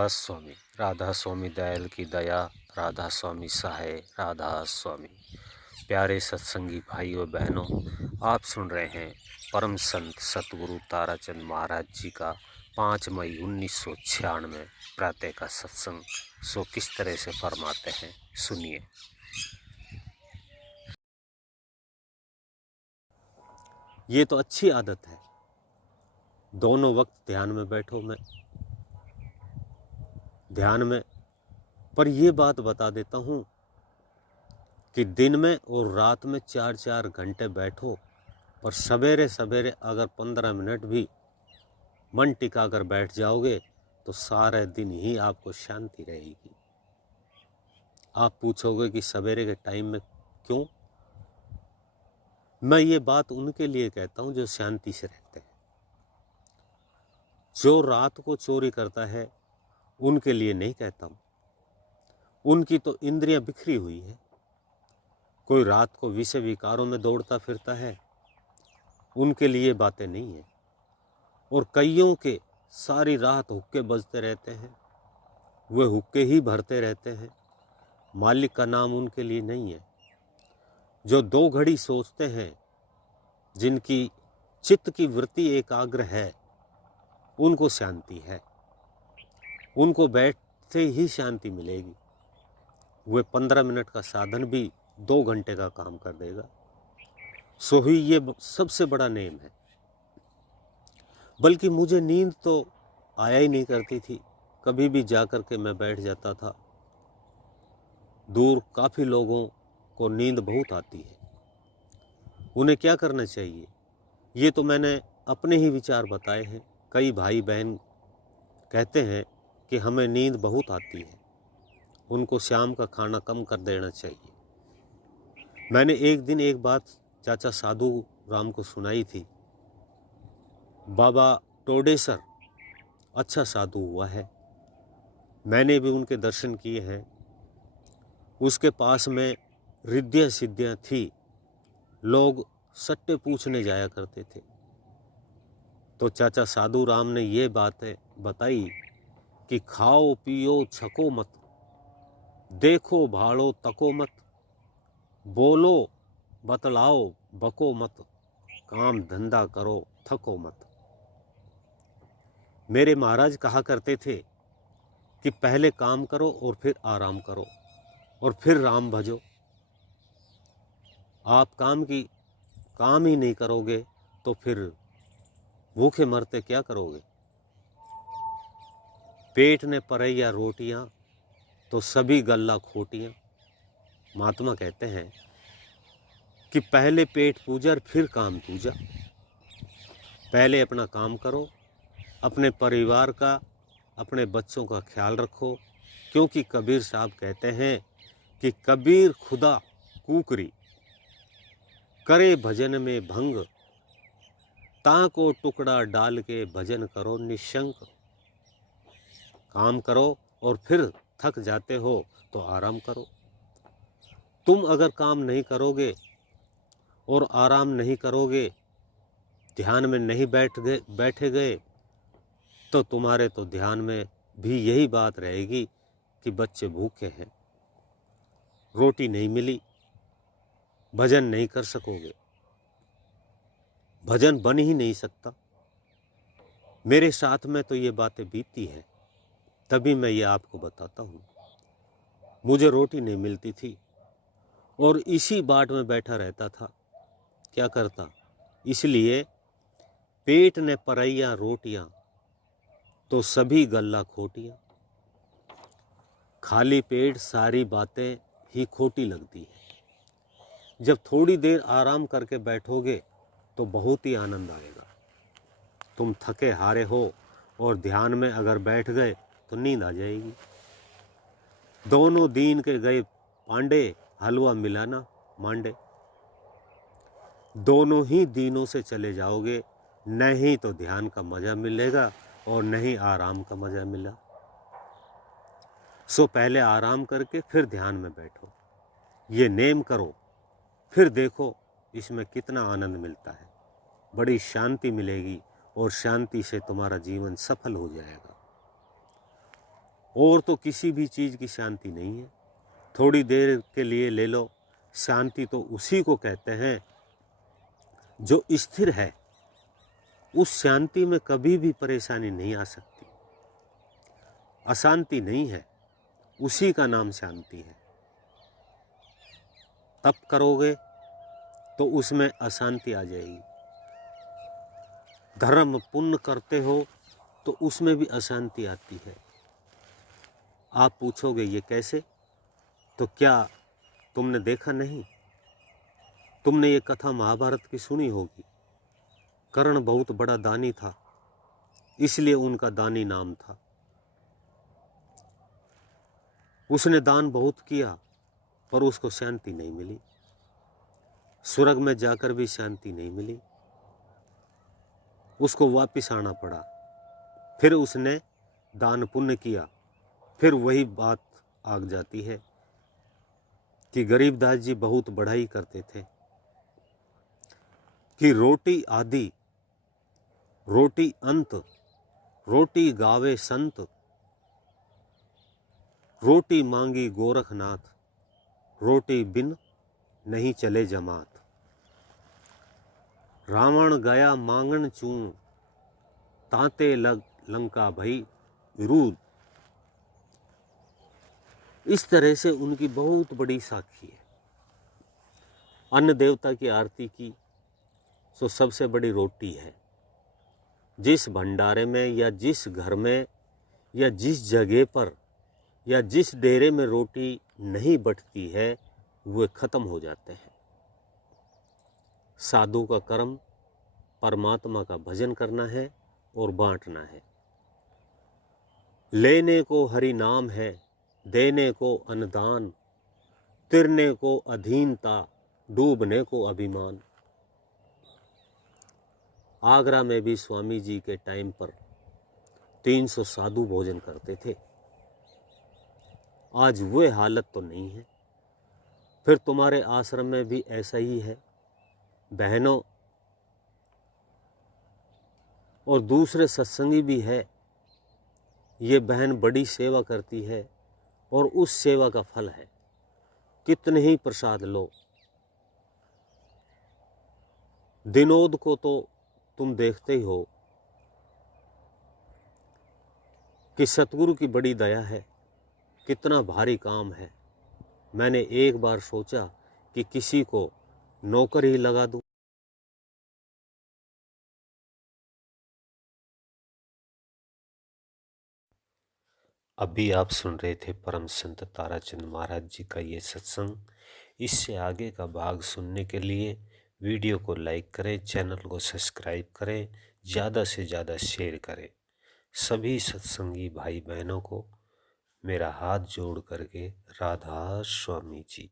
राधा स्वामी। राधा स्वामी दयाल की दया, राधा स्वामी सहाय, राधा स्वामी। प्यारे सत्संगी भाइयों बहनों, आप सुन रहे हैं परम संत सतगुरु ताराचंद महाराज जी का 5 मई 1996 प्रातः का सत्संग। सो किस तरह से फरमाते हैं, सुनिए। ये तो अच्छी आदत है, दोनों वक्त ध्यान में बैठो। मैं ध्यान में, पर ये बात बता देता हूँ कि दिन में और रात में 4-4 घंटे बैठो, पर सवेरे सवेरे अगर 15 मिनट भी मन टिका कर बैठ जाओगे तो सारे दिन ही आपको शांति रहेगी। आप पूछोगे कि सवेरे के टाइम में क्यों? मैं ये बात उनके लिए कहता हूँ जो शांति से रहते हैं। जो रात को चोरी करता है उनके लिए नहीं कहता हूँ, उनकी तो इंद्रियां बिखरी हुई है। कोई रात को विषय विकारों में दौड़ता फिरता है, उनके लिए बातें नहीं है। और कईयों के सारी रात हुक्के बजते रहते हैं, वे हुक्के ही भरते रहते हैं, मालिक का नाम उनके लिए नहीं है। जो 2 घड़ी सोचते हैं, जिनकी चित्त की वृत्ति एकाग्र है, उनको शांति है, उनको बैठते ही शांति मिलेगी। वे 15 मिनट का साधन भी 2 घंटे का काम कर देगा। सो ही ये सबसे बड़ा नेम है। बल्कि मुझे नींद तो आया ही नहीं करती थी, कभी भी जाकर के मैं बैठ जाता था। दूर काफ़ी लोगों को नींद बहुत आती है, उन्हें क्या करना चाहिए? ये तो मैंने अपने ही विचार बताए हैं। कई भाई बहन कहते हैं कि हमें नींद बहुत आती है, उनको शाम का खाना कम कर देना चाहिए। मैंने एक दिन एक बात चाचा साधु राम को सुनाई थी। बाबा टोडेसर अच्छा साधु हुआ है, मैंने भी उनके दर्शन किए हैं। उसके पास में रिद्धियाँ सिद्धियाँ थी, लोग सट्टे पूछने जाया करते थे। तो चाचा साधु राम ने ये बातें बताई कि खाओ पियो छको मत, देखो भाड़ो तको मत, बोलो बतलाओ बको मत, काम धंधा करो थको मत। मेरे महाराज कहा करते थे कि पहले काम करो और फिर आराम करो और फिर राम भजो। आप काम ही नहीं करोगे तो फिर भूखे मरते क्या करोगे? पेट ने परैया रोटियां तो सभी गल्ला खोटियां। महात्मा कहते हैं कि पहले पेट पूजा और फिर काम दूजा। पहले अपना काम करो, अपने परिवार का, अपने बच्चों का ख्याल रखो, क्योंकि कबीर साहब कहते हैं कि कबीर खुदा कुकरी करे भजन में भंग, ताको टुकड़ा डाल के भजन करो निशंक। काम करो और फिर थक जाते हो तो आराम करो। तुम अगर काम नहीं करोगे और आराम नहीं करोगे, ध्यान में नहीं बैठे गए तो तुम्हारे तो ध्यान में भी यही बात रहेगी कि बच्चे भूखे हैं, रोटी नहीं मिली, भजन नहीं कर सकोगे, भजन बन ही नहीं सकता। मेरे साथ में तो ये बातें बीती हैं, तभी मैं ये आपको बताता हूँ। मुझे रोटी नहीं मिलती थी और इसी बाट में बैठा रहता था। क्या करता? इसलिए पेट ने परैया रोटियां तो सभी गल्ला खोटियां। खाली पेट सारी बातें ही खोटी लगती है। जब थोड़ी देर आराम करके बैठोगे तो बहुत ही आनंद आएगा। तुम थके हारे हो और ध्यान में अगर बैठ गए तो नींद आ जाएगी। दोनों दीन के गए पांडे, हलवा मिलाना मांडे। दोनों ही दीनों से चले जाओगे, नहीं तो ध्यान का मजा मिलेगा और नहीं आराम का मजा मिला। सो पहले आराम करके फिर ध्यान में बैठो, ये नेम करो, फिर देखो इसमें कितना आनंद मिलता है। बड़ी शांति मिलेगी और शांति से तुम्हारा जीवन सफल हो जाएगा। और तो किसी भी चीज़ की शांति नहीं है। थोड़ी देर के लिए ले लो, शांति तो उसी को कहते हैं जो स्थिर है। उस शांति में कभी भी परेशानी नहीं आ सकती। अशांति नहीं है, उसी का नाम शांति है। तप करोगे तो उसमें अशांति आ जाएगी। धर्म पुण्य करते हो तो उसमें भी अशांति आती है। आप पूछोगे ये कैसे? तो क्या तुमने देखा नहीं? तुमने ये कथा महाभारत की सुनी होगी। कर्ण बहुत बड़ा दानी था, इसलिए उनका दानी नाम था। उसने दान बहुत किया पर उसको शांति नहीं मिली। स्वर्ग में जाकर भी शांति नहीं मिली। उसको वापिस आना पड़ा। फिर उसने दान पुण्य किया, फिर वही बात आग जाती है कि गरीबदास जी बहुत बढ़ाई करते थे कि रोटी आदि, रोटी अंत, रोटी गावे संत, रोटी मांगी गोरखनाथ, रोटी बिन नहीं चले जमात। रावण गया मांगन चून, तांते लग लंका भई विरूध। इस तरह से उनकी बहुत बड़ी साखी है। अन्न देवता की आरती की तो सबसे बड़ी रोटी है। जिस भंडारे में या जिस घर में या जिस जगह पर या जिस डेरे में रोटी नहीं बटती है, वे खत्म हो जाते हैं। साधु का कर्म परमात्मा का भजन करना है और बांटना है। लेने को हरि नाम है, देने को अन्नदान, तिरने को अधीनता, डूबने को अभिमान। आगरा में भी स्वामी जी के टाइम पर 300 साधु भोजन करते थे। आज वो हालत तो नहीं है। फिर तुम्हारे आश्रम में भी ऐसा ही है। बहनों और दूसरे सत्संगी भी है। ये बहन बड़ी सेवा करती है और उस सेवा का फल है। कितने ही प्रसाद लो। दिनोद को तो तुम देखते ही हो कि सतगुरु की बड़ी दया है, कितना भारी काम है। मैंने एक बार सोचा कि किसी को नौकर ही लगा दूं। अभी आप सुन रहे थे परम संत ताराचंद महाराज जी का ये सत्संग। इससे आगे का भाग सुनने के लिए वीडियो को लाइक करें, चैनल को सब्सक्राइब करें, ज़्यादा से ज़्यादा शेयर करें। सभी सत्संगी भाई बहनों को मेरा हाथ जोड़ करके राधा स्वामी जी।